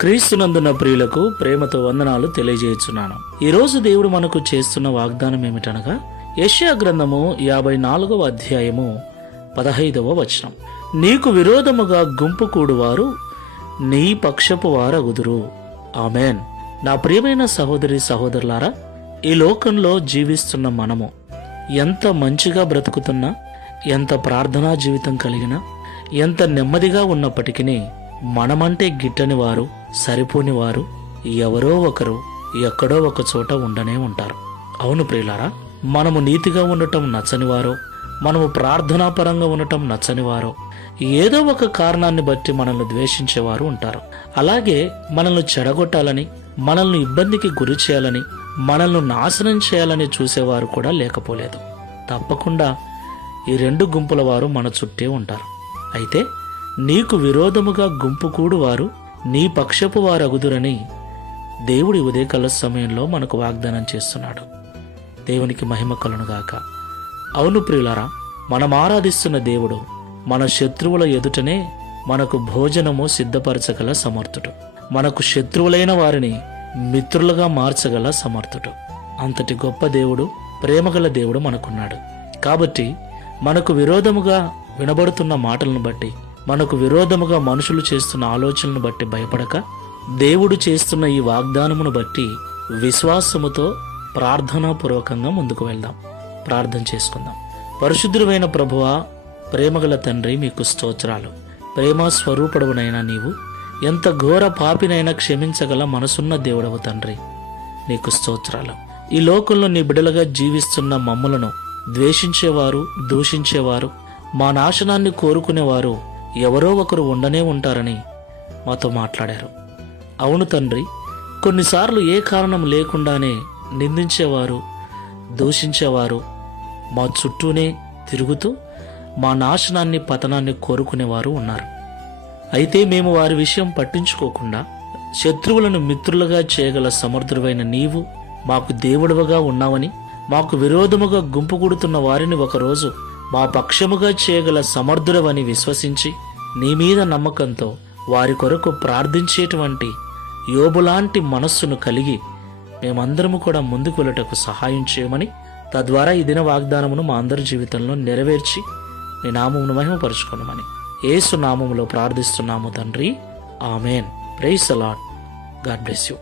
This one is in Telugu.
క్రీస్తునందున ప్రియులకు ప్రేమతో వందనాలు తెలియజేయుచున్నాను. ఈరోజు దేవుడు మనకు చేస్తున్న వాగ్దానం ఏమిటనగా యష్యా గ్రంథము యాభై నాలుగవ అధ్యాయము పదహైదవ వచనం. నీకు విరోధముగా గుంపు కూడువారు నీ పక్షపు వారగుదురు. ఆమెన్. నా ప్రియమైన సహోదరి సహోదరులారా ఈ లోకంలో జీవిస్తున్న మనము ఎంత మంచిగా బ్రతుకుతున్నా ఎంత ప్రార్థనా జీవితం కలిగినా ఎంత నెమ్మదిగా ఉన్నప్పటికీ మనమంటే గిట్టని వారు సరిపోని వారు ఎవరో ఒకరు ఎక్కడో ఒక చోట ఉండనే ఉంటారు. అవును ప్రియులారా మనము నీతిగా ఉండటం నచ్చని వారో మనము ప్రార్థనాపరంగా ఉండటం నచ్చని వారో ఏదో ఒక కారణాన్ని బట్టి మనల్ని ద్వేషించేవారు ఉంటారు. అలాగే మనల్ని చెడగొట్టాలని మనల్ని ఇబ్బందికి గురి చేయాలని మనల్ని నాశనం చేయాలని చూసేవారు కూడా లేకపోలేదు. తప్పకుండా ఈ రెండు గుంపుల వారు మన చుట్టే ఉంటారు. అయితే నీకు విరోధముగా గుంపు కూడు వారు నీ పక్షపు వారగుదురని దేవుడి ఉదయకాల సమయంలో మనకు వాగ్దానం చేస్తున్నాడు. దేవునికి మహిమ కలునుగాక అవును ప్రియులారా మనం ఆరాధిస్తున్న దేవుడు మన శత్రువుల ఎదుటనే మనకు భోజనము సిద్ధపరచగల సమర్థుడు. మనకు శత్రువులైన వారిని మిత్రులుగా మార్చగల సమర్థుడు. అంతటి గొప్ప దేవుడు ప్రేమగల దేవుడు మనకున్నాడు. కాబట్టి మనకు విరోధముగా వినబడుతున్న మాటలను బట్టి మనకు విరోధముగా మనుషులు చేస్తున్న ఆలోచనను బట్టి భయపడక దేవుడు చేస్తున్న ఈ వాగ్దానమును బట్టి విశ్వాసముతో ప్రార్థనాపూర్వకంగా ముందుకు వెళ్దాం. ప్రార్థన చేసుకుందాం. పరిశుద్ధుడైన ప్రభువా ప్రేమగల తండ్రి మీకు స్తోత్రాలు. ప్రేమ స్వరూపుడవునైనా నీవు ఎంత ఘోర పాపినైనా క్షమించగల మనసున్న దేవుడవు తండ్రి. నీకు స్తోత్రాలు. ఈ లోకంలో నీ బిడలుగా జీవిస్తున్న మమ్మలను ద్వేషించేవారు దూషించేవారు మా నాశనాన్ని కోరుకునేవారు ఎవరో ఒకరు ఉండనే ఉంటారని మాతో మాట్లాడారు. అవును తండ్రి కొన్నిసార్లు ఏ కారణం లేకుండానే నిందించేవారు దూషించేవారు మా చుట్టూనే తిరుగుతూ మా నాశనాన్ని పతనాన్ని కోరుకునేవారు ఉన్నారు. అయితే మేము వారి విషయం పట్టించుకోకుండా శత్రువులను మిత్రులుగా చేయగల సమర్థుడైన నీవు మాకు దేవుడవగా ఉన్నావని మాకు విరోధముగా గుంపుకూడుతున్న వారిని ఒకరోజు మా పక్షముగా చేయగల సమర్థుడవని విశ్వసించి నీ మీద నమ్మకంతో వారి కొరకు ప్రార్థించేటువంటి యోబులాంటి మనస్సును కలిగి మేమందరము కూడా ముందుకు వెళ్ళటకు సహాయం చేయమని తద్వారా ఈ దిన వాగ్దానమును మా అందరి జీవితంలో నెరవేర్చి మీ నామమును మహిమపరచుకోనమని ఏసు నామములో ప్రార్థిస్తున్నాము తండ్రి. Amen. Praise the Lord God bless you.